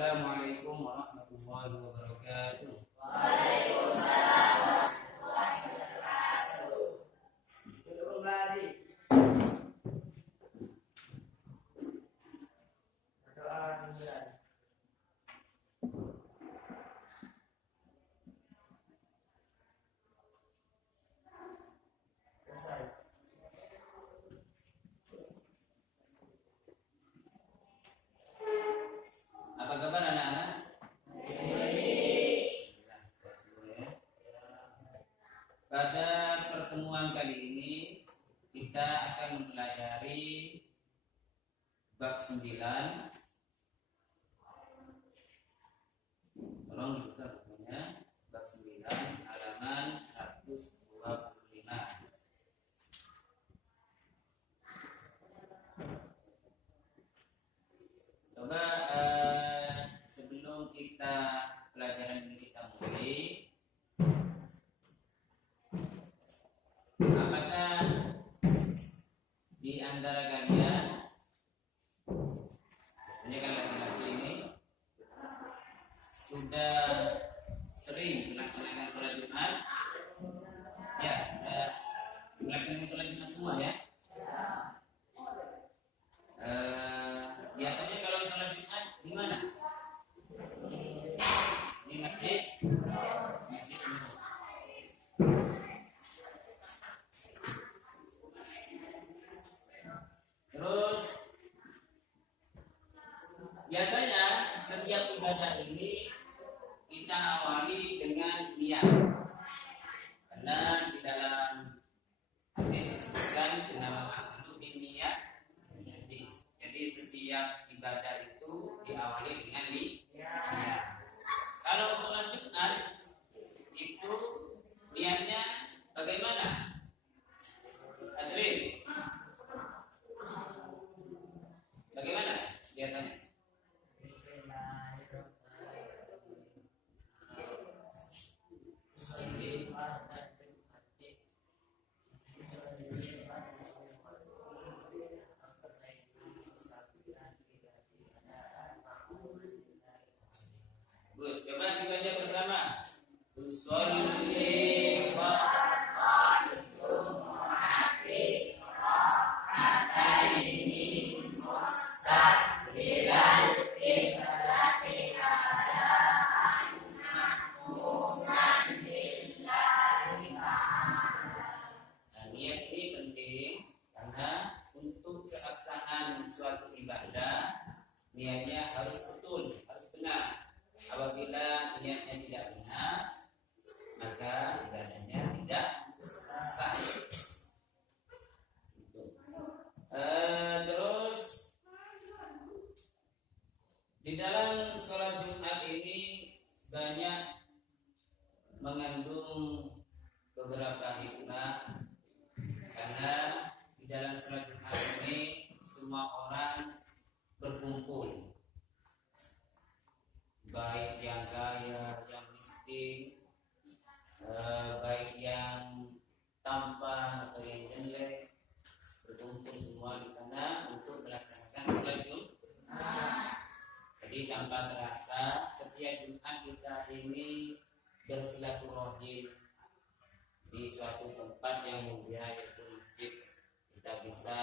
Assalamualaikum warahmatullahi wabarakatuh. Waalaikumsalam warahmatullahi wabarakatuh. Duduk kembali. Berdoa dimulai. Selesai. Apa kabar anak-anak? Pada pertemuan kali ini kita akan mempelajari bab 9. Tolong dibuka bukunya. Bab 9 halaman 125. Coba sebelum kita pelajaran ini kita mulai, apakah di antara kalian, biasanya kan laki-laki ini, sudah sering melaksanakan sholat Jumat? Ya, sudah melaksanakan sholat Jumat semua ya? Biasanya kalau sholat Jumat di mana? Di masjid? Masjid umum. Terus biasanya setiap ibadah ini kita awali dengan niat. Karena di dalam hadis disebutkan innamal a'malu binniyat. Jadi setiap ibadah itu diawali dengan niat. Kalau sholat Jumat itu niatnya bagaimana? Azrin, bagaimana biasanya? Bagus, coba dibaca bersama. Usolli niat ini penting karena untuk keabsahan suatu ibadah niatnya harus betul, harus benar. Apabila niatnya tidak benar, maka ibadahnya tidak sah. Terus di dalam sholat Jumat ini banyak mengandung beberapa hikmah, karena di dalam sholat Jumat ini semua orang berkumpul, baik yang kaya, yang miskin, baik yang tampan atau yang jelek, berkumpul semua di sana untuk melaksanakan sholat Jumat. Jadi tanpa terasa setiap Jumat kita ini bersilaturahim di suatu tempat yang mulia, yaitu masjid. Kita bisa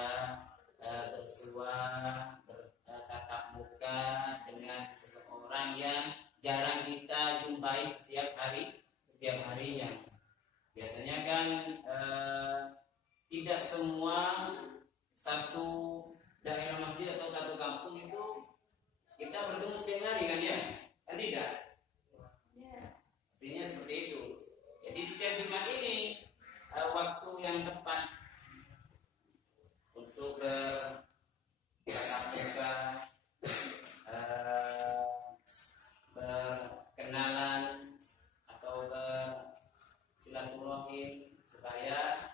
bersua, bertatap muka dengan seseorang yang jarang kita jumpai setiap harinya. Biasanya kan tidak semua satu daerah masjid atau satu kampung itu kita bertemu setiap hari kan ya? Kan tidak? Artinya seperti itu. Jadi setiap Jumat ini waktu yang tepat untuk bertatap muka, berkenalan atau bersilaturahim, supaya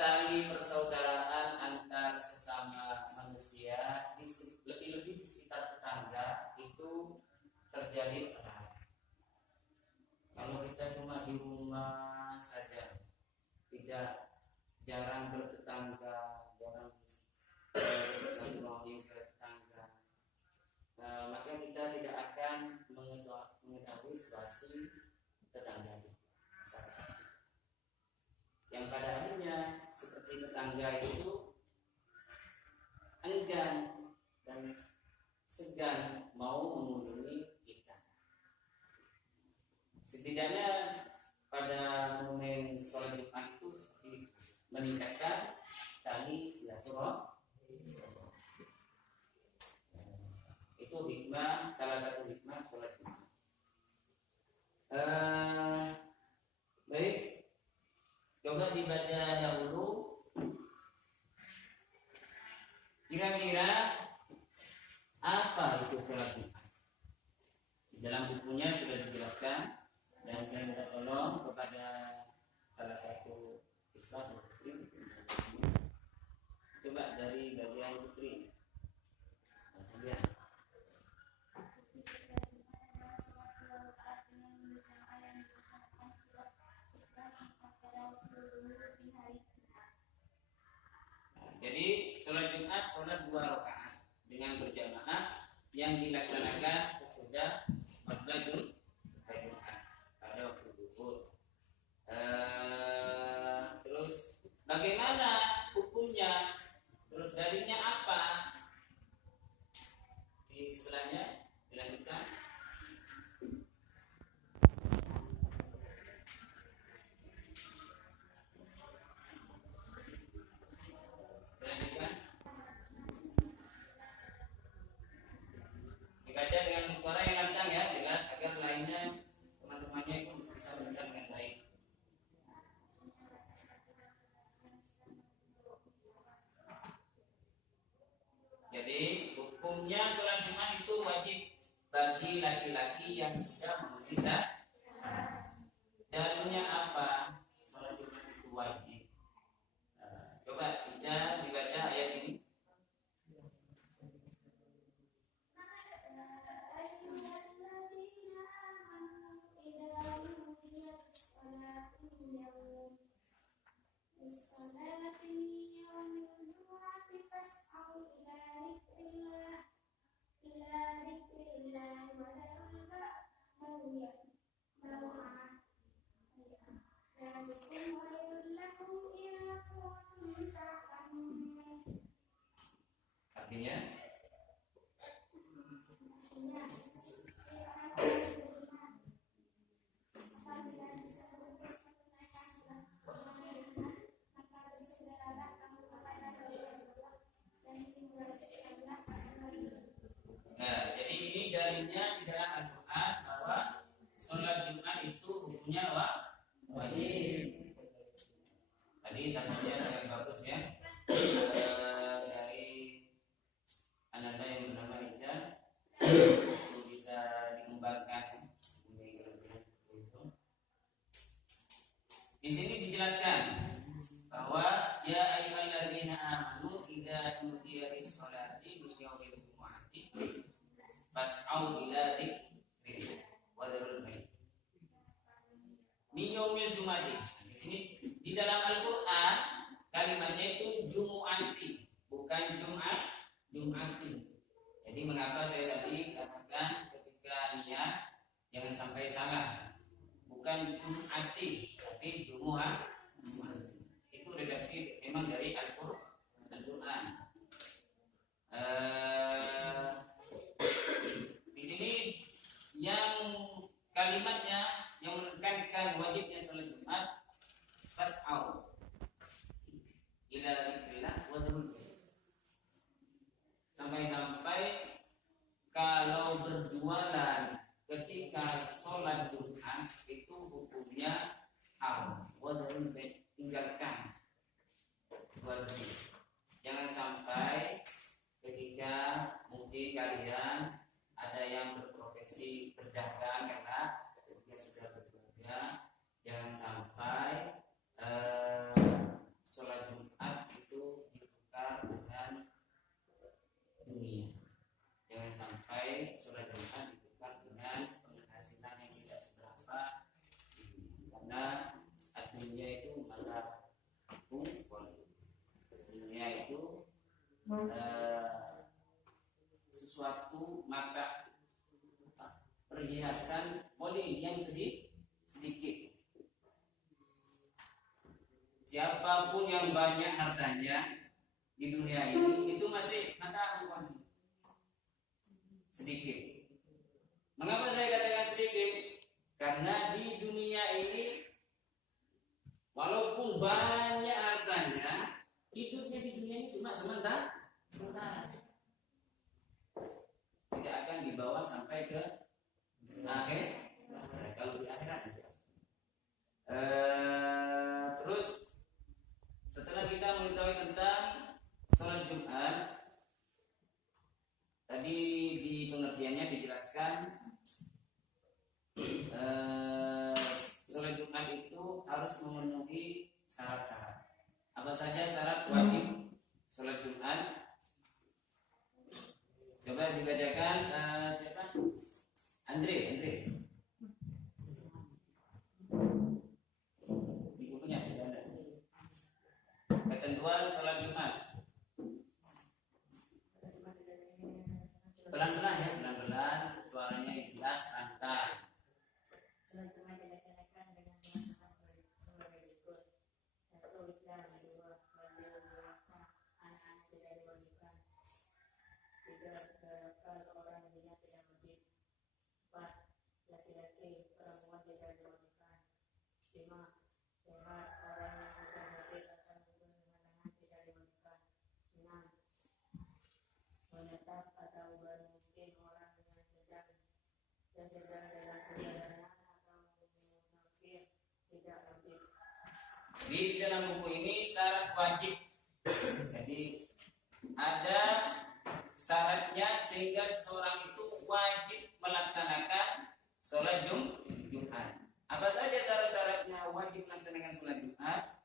tali persaudaraan antar sesama manusia, lebih-lebih di sekitar tetangga itu terjalin erat. Kalau kita cuma di rumah saja, tidak, jarang bertetangga, jarang bersilaturahim ke tetangga, maka kita tidak si tetangga masyarakat. Yang pada akhirnya seperti tetangga itu enggan dan segan mau mengunjungi kita. Setidaknya pada momen sholat Jumat itu seperti meningkatkan tali silaturahmi. Itu hikmah, salah satu hikmah sholat Jumat. Baik, coba dibaca dahulu. Kira-kira apa itu sholat Jumat? Di dalam bukunya sudah dijelaskan dan saya minta tolong kepada salah satu siswa atau putri, coba dari bagian putri. Nah, jadi sholat Jumat sholat 2 rakaat dengan berjamaah yang dilaksanakan sesudah khutbah Jumat pada waktu zuhur. Terus bagaimana hukumnya? Terus dalilnya apa? Di sebelahnya dilanjutkan. Dibaca dengan suara yang lantang ya, jelas agar lainnya teman-temannya itu bisa mendengar dengan baik. Jadi hukumnya sholat Jumat itu wajib bagi laki-laki yang sudah memenuhi syarat. Dalilnya apa? Sholat Jumat itu wajib. Coba Ica dibaca ayat ini. Artinya jadi ini dalilnya di dalam Al-Quran bahwa sholat Jumat itu hukumnya wajib. Tadi tandanya sangat bagus ya. Dari Ananda yang bernama Ica itu bisa dikembangkan. Di sini dijelaskan bahwa ya ayyuhalladzina amanu idza nudiya lis-sholati min yaumil jumu'ati fas'au ila dzikrillah wa dzarul bait. Min yaumil jumu'ati. Di sini di dalam Al-Qur'an kalimatnya itu jumu'ati, bukan jum'ati. Jadi mengapa saya tadi katakan ketika niat jangan sampai salah. Bukan jum'ati, tapi jumu'ah. Itu redaksi memang dari Al-Qur'an. Di sini yang kalimatnya yang menekankan wajibnya salat Jumat fas'au ila dzikrillah wa dzarul bait. Sampai-sampai kalau berjualan ketika sholat Jumat itu hukumnya haram. Wa dzarul bait, tinggalkan jual beli. Jangan sampai ketika mungkin kalian ada yang berprofesi berdagang karena ketika sudah bekerja, jangan sampai sholat Jumat itu ditukar dengan dunia. Jangan sampai sholat Jumat ditukar dengan penghasilan yang tidak seberapa, karena dunia itu mata dunia itu sesuatu mata perhiasan poli yang sedikit. Siapapun yang banyak hartanya di dunia ini itu masih mata uang sedikit. Mengapa saya katakan sedikit? Karena di dunia ini walaupun banyak hartanya, hidupnya di dunia ini cuma sementara. Tidak akan dibawa sampai ke akhir. Kalau di akhirat. Terus setelah kita mengetahui tentang sholat Jumat, tadi di pengertiannya dijelaskan sholat Jumat itu harus memenuhi syarat-syarat. Apa saja syarat wajib sholat Jumat? Coba dibacakan siapa? Andre. Di bukunya sudah ada. Ketentuan sholat Jumat. Pelan-pelan ya, pelan-pelan. Suaranya jelas, lancar. Sholat Jumat dilaksanakan dengan melaksanakan berikut. 1. Islam. 2. Bagi dewasa, anak-anak tidak diwajibkan. 3. Kalau orang dunia tidak wajib. 4. Laki-laki, perempuan tidak diwajibkan. 5. Sehat, orang yang bukan wajib atau bukan halangan tidak diwajibkan. 6. Menetap atau bermukim orang yang sedang dalam perjalanan atau musafir tidak wajib. Di dalam buku ini syarat wajib. Jadi ada syaratnya sehingga seseorang itu wajib melaksanakan sholat Jumat. Apa saja syarat-syaratnya wajib melaksanakan sholat Jumat?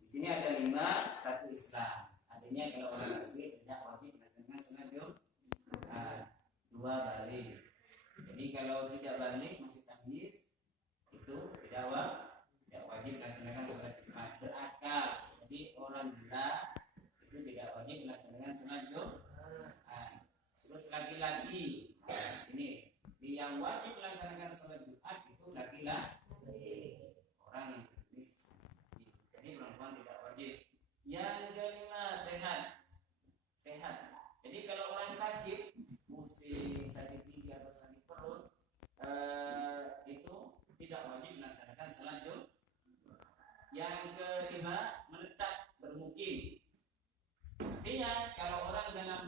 Di sini ada 5. 1. Islam. Artinya kalau orang kafir tidak wajib melaksanakan sholat Jumat. 2. Balik. Jadi kalau tidak balik masih tamyiz itu tidak wajib melaksanakan sholat Jumat. Berakal. Jadi orang gila itu tidak wajib melaksanakan sholat Jumat. Terus laki-laki, ini yang wajib melaksanakan sholat Jumat itu laki-laki, orang yang miskin. Jadi perempuan tidak wajib. Yang kelima, sehat. Jadi kalau orang sakit, pusing, sakit gigi atau sakit perut, itu tidak wajib melaksanakan sholat Jumat. Yang kelima, menetap bermukim. Artinya kalau orang dalam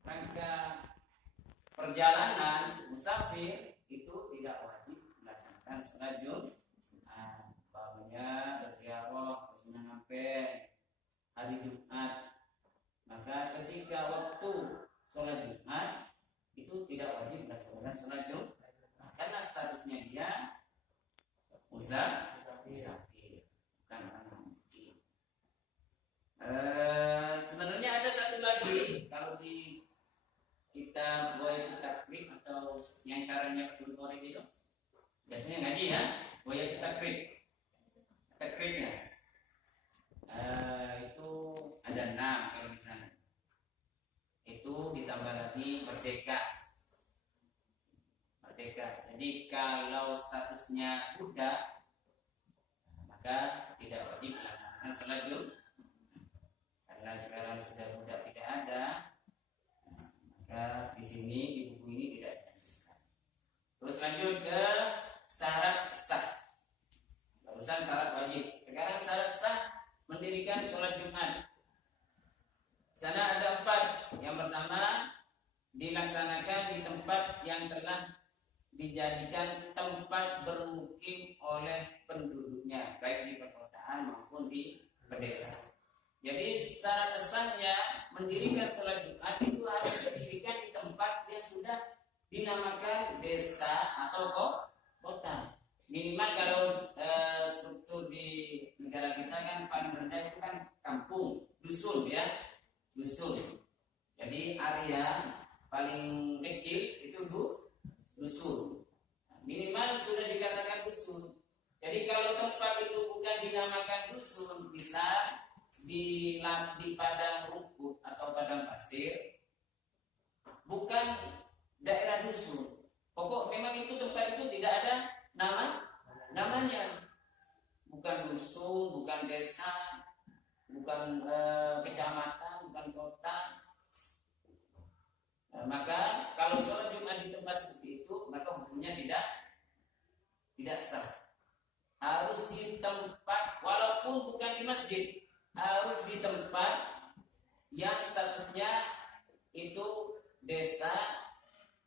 rangka perjalanan musafir itu tidak wajib melaksanakan sholat Jumat. Umpamanya berziarah sampai hari Jumat, maka ketika waktu sholat Jumat itu tidak wajib melaksanakan sholat Jumat karena statusnya dia musafir, bukan orang mukim. Sebenarnya ada satu lagi kalau di kita Buaya Takrib atau yang sarannya Abdul Qorib itu biasanya ngaji ya, Buaya Takribnya itu ada 6 kalau di sana. Itu ditambah lagi merdeka. Jadi kalau statusnya budak maka tidak wajib melaksanakan sholat Jumat. Karena sekarang sudah budak tidak ada, maka di sini di buku ini tidak disebutkan. Terus lanjut ke syarat sah. Barusan syarat wajib. Sekarang syarat sah mendirikan sholat Jumat. Sana ada 4. Yang pertama, dilaksanakan di tempat yang telah dijadikan tempat bermukim oleh penduduknya, baik di perkotaan maupun di pedesaan. Jadi syarat sahnya mendirikan sholat Jumat itu harus didirikan di tempat yang sudah dinamakan desa atau kota. Minimal kalau struktur di negara kita kan paling rendah itu kan kampung, dusun ya, dusun. Jadi area paling kecil itu dusun. Minimal sudah dikatakan dusun. Jadi kalau tempat itu bukan dinamakan dusun, bisa di padang rumput atau padang pasir, bukan daerah dusun. Pokok memang itu tempat itu tidak ada namanya. Bukan dusun, bukan desa, bukan kecamatan, bukan kota. Nah, maka kalau sholat Jumat di tempat seperti itu, maka hukumnya tidak sah. Harus di tempat, walaupun bukan di masjid, harus di tempat yang statusnya itu desa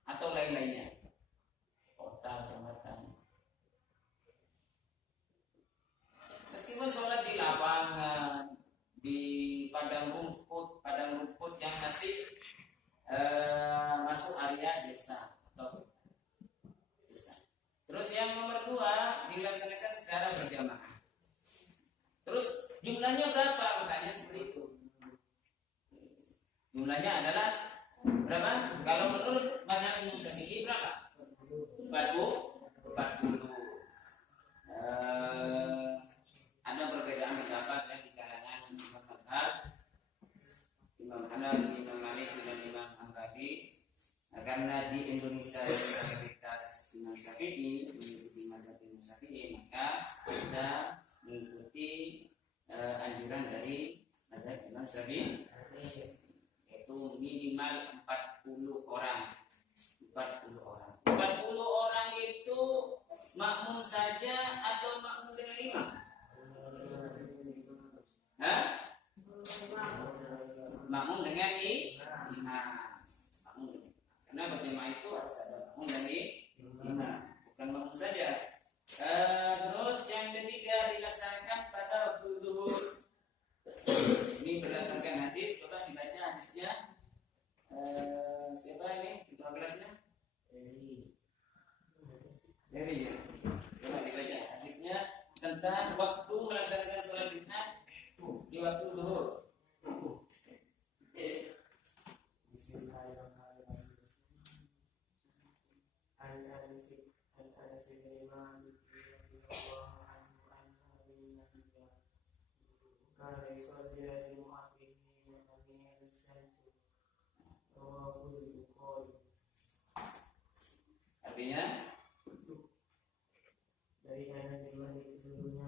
atau lain-lainnya, kota, kecamatan. Meskipun sholat di lapangan, di padang rumput yang masih masuk area desa atau desa. Terus yang nomor 2 dilaksanakan secara berjamaah. Terus jumlahnya berapa? Makanya seperti itu. Jumlahnya adalah berapa? Kalau menurut mazhab Imam Syafi'i berapa? 40. Ada perbedaan pendapat di kalangan Imam Mazhab, Imam Hanafi, Imam Malik dan Imam Hambali. Karena di Indonesia mayoritas Imam Syafi'i, mengikuti mazhab Imam Syafi'i, maka kita mengikuti anjuran dari mazhab Imam Syafi'i, yaitu minimal 40 orang. 40 orang itu makmum saja atau makmum dengan imam? Makmum dengan imam. Karena berjamaah itu harus ada makmum dan imam, bukan makmum saja. Terus yang ketiga dilaksanakan pada waktu zuhur. Ini berdasarkan hadis. Coba dibaca hadisnya. Siapa ini? Ketua kelasnya? Dewi ya. Coba dibaca hadisnya tentang waktu melaksanakan sholat Jumat di waktu zuhur. Artinya dari karena di sebelumnya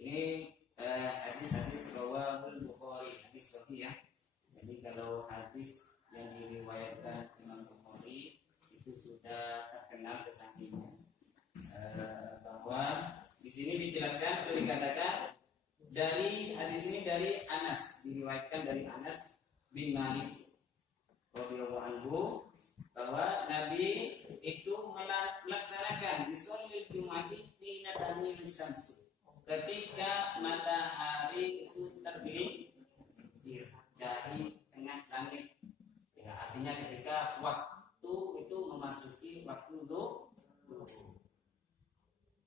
ini hadis-hadis rawahul Bukhari, hadis sahih ya. Jadi kalau hadis yang diriwayatkan Imam Bukhari itu sudah terkenal kesahihannya. Bahwa di sini dijelaskan atau dikatakan dari hadis ini dari Anas, diriwayatkan dari Anas bin Malik radhiyallahu anhu bahwa Nabi itu melaksanakan sholat Jumat di nadamil syams ketika matahari itu terbit dari tengah langit. Ya, artinya ketika waktu itu memasuki waktu zuhur.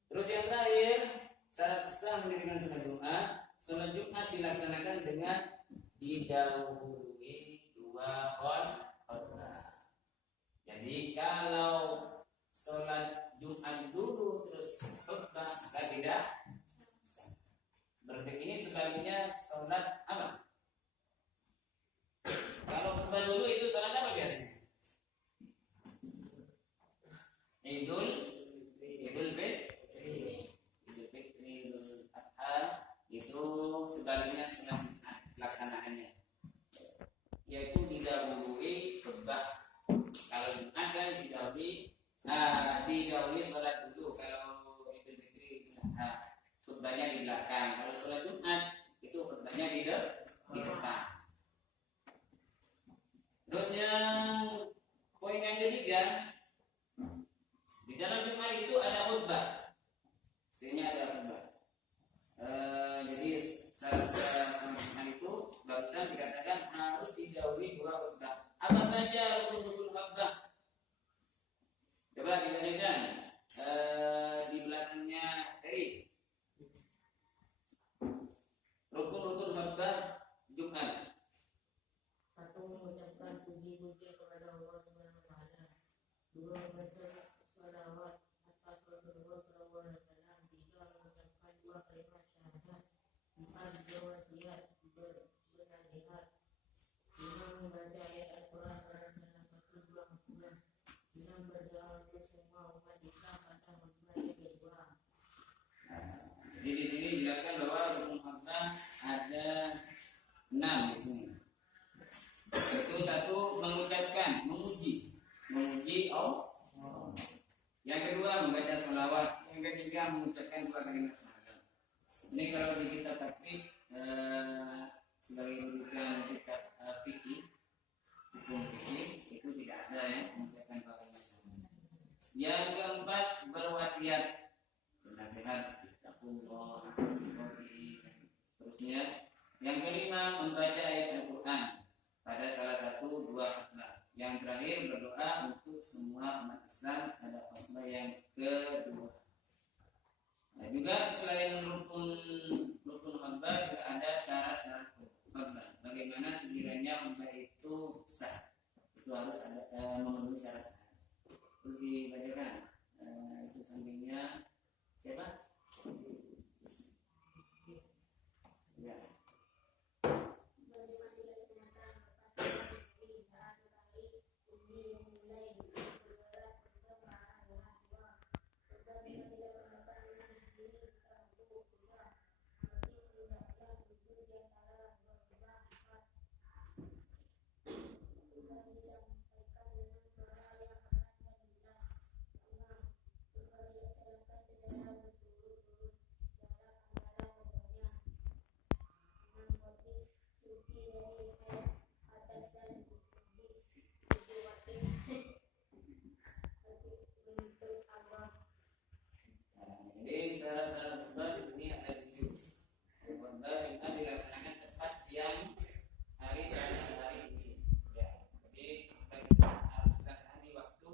Terus yang terakhir, syarat sah mendirikan sholat Jumat. Sholat Jumat dilaksanakan dengan didahului 2 khutbah. Jadi kalau sholat Jumat dulu terus khutbah maka tidak. Ini sebaliknya sholat apa? Kalau khutbah dulu itu sholat apa biasanya? Idul Adha itu sebaliknya sholat pelaksanaannya, yaitu didahului khutbah. Kalau Jumat kan didahului sholat dulu. Kalau Idul Fitri khutbahnya di belakang. Kalau sholat Jumat itu khutbahnya di depan. Terus yang poin yang ketiga, di dalam Jumat itu ada khutbah. Artinya ada khutbah. Jadi syarat Jumat itu barusan dikatakan harus didahului 2 khutbah. Apa saja rukun-rukun khutbah? Coba dibandingkan di belakangnya Eri. Rukun-rukun khutbah Jumat. 1. Mengucapkan puji-puji kepada Allah Subhanahu wa taala. 2. Membaca shalawat atas Rasulullah sallallahu alaihi wasallam. 3. Mengucapkan 2 kalimat syahadat. 4. Berwasiat bernasihat. 5. membaca ayat Al-Quran pada salah satu dua khutbah. Imam berdoa untuk semua umat Islam pada khutbah yang kedua. Jadi di sini dijelaskan bahwa rukun khutbah ada 6 di sini. Itu satu, mengucapkan, memuji Allah. Yang kedua, membaca salawat. Yang ketiga, mengucapkan dua kalimat syahadat. Ini kalau di kitab taktik sebagai rujukan kitab fikih, hukum fikih itu tidak ada ya mengucapkan dua kalimat syahadat. Yang keempat, berwasiat, bernasihat, ittaqullah, terusnya. Yang kelima, membaca ayat Al-Quran pada salah satu dua khutbah. Yang terakhir, berdoa untuk semua umat Islam pada khutbah yang kedua. Nah, juga selain rukun khutbah juga ada syarat-syarat khutbah. Bagaimana sekiranya khutbah itu sah? Itu harus ada memenuhi syarat. Itu dibacakan. Itu sampingnya siapa? Ya. Jadi syarat-syarat khutbah di sini ada 7. Khutbah kita dilaksanakan tepat siang hari pada hari ini. Ya, jadi khutbah kita harus dilaksanakan di waktu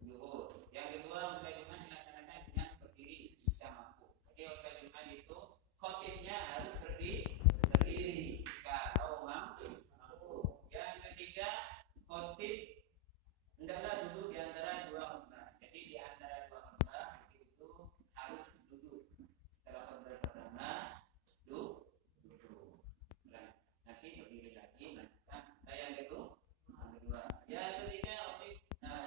zuhur. Yang kedua, khutbah Jumat dilaksanakan dengan berdiri jika mampu. Jadi khutbah Jumat itu khotibnya harus berdiri kalau mampu. Yang ketiga, khotib hendaklah duduk di antara dua khutbah. Jadi di antara dua khutbah itu harus duduk. Setelah khutbah pertama duduk. Nanti berdiri lagi melanjutkan yang kedua. Yang ketiga,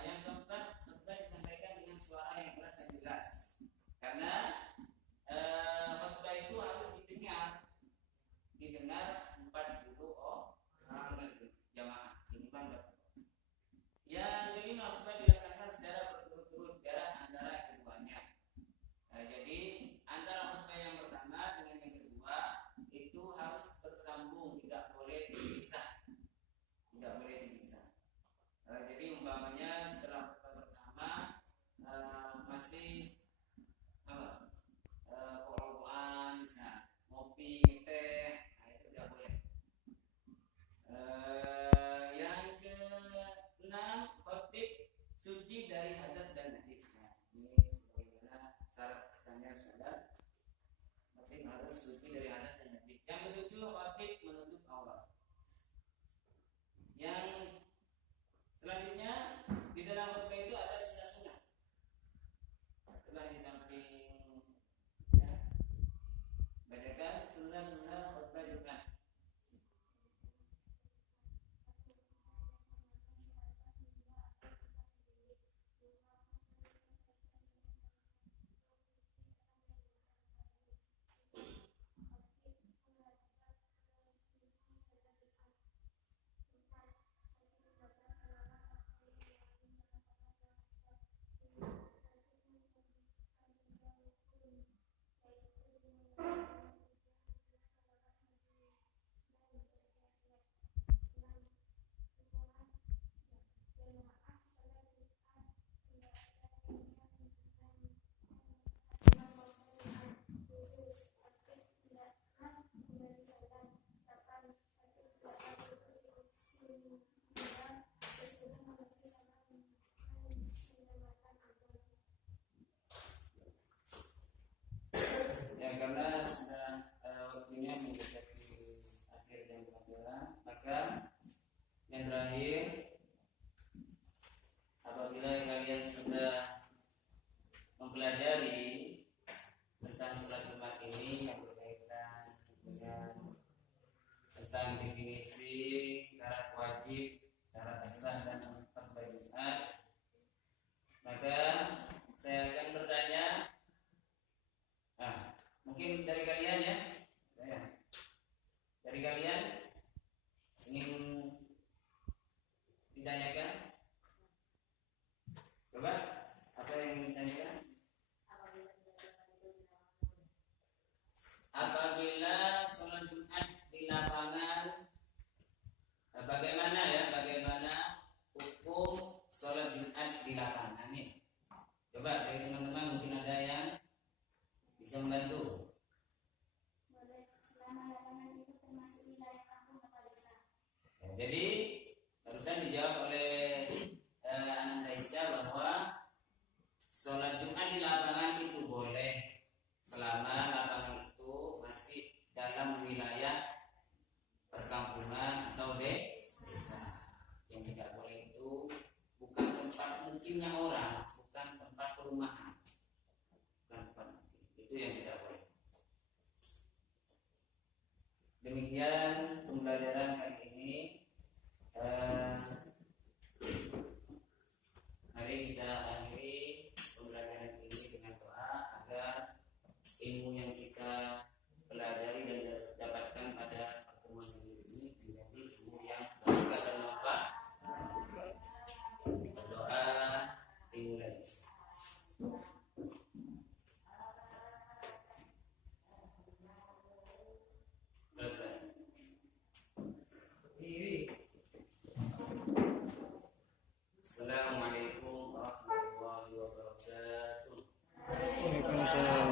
yang keempat, khutbah disampaikan dengan suara yang keras dan jelas. Karena khutbah itu harus didengar 40 orang jamaah minimal berapa. Yang kelima, khutbah dilaksanakan secara berturut-turut jarak antara keduanya. Jadi antara khutbah yang pertama dengan yang kedua itu harus bersambung, tidak boleh dipisah. Jadi umpamanya setelah khutbah pertama masih koroboan, ngopi, teh, itu tidak boleh. Yang keenam, khotib Dari kalian ingin ditanyakan? Coba, apa yang ingin ditanyakan? Apabila sholat Jumat di lapangan, bagaimana hukum sholat Jumat di lapangan nih? Coba dari teman-teman mungkin ada yang bisa membantu. Selama lapangan itu termasuk wilayah kampung atau desa? Ya, jadi barusan dijawab oleh Ananda Isya bahwa sholat Jumat di lapangan itu boleh selama lapangan itu masih dalam wilayah perkampungan atau desa. Yang tidak boleh itu bukan tempat mukimnya orang, bukan tempat perumahan, bukan tempat mukim. Itu yang tidak boleh. Demikian pembelajaran kali ini. Mari kita akhiri pembelajaran ini dengan doa agar ilmu yang kita pelajari dan dapatkan pada pertemuan ini menjadi ilmu yang berguna dan manfaat. Berdoa dimulai. Selesai. Assalamualaikum warahmatullahi wabarakatuh. Waalaikumsalam.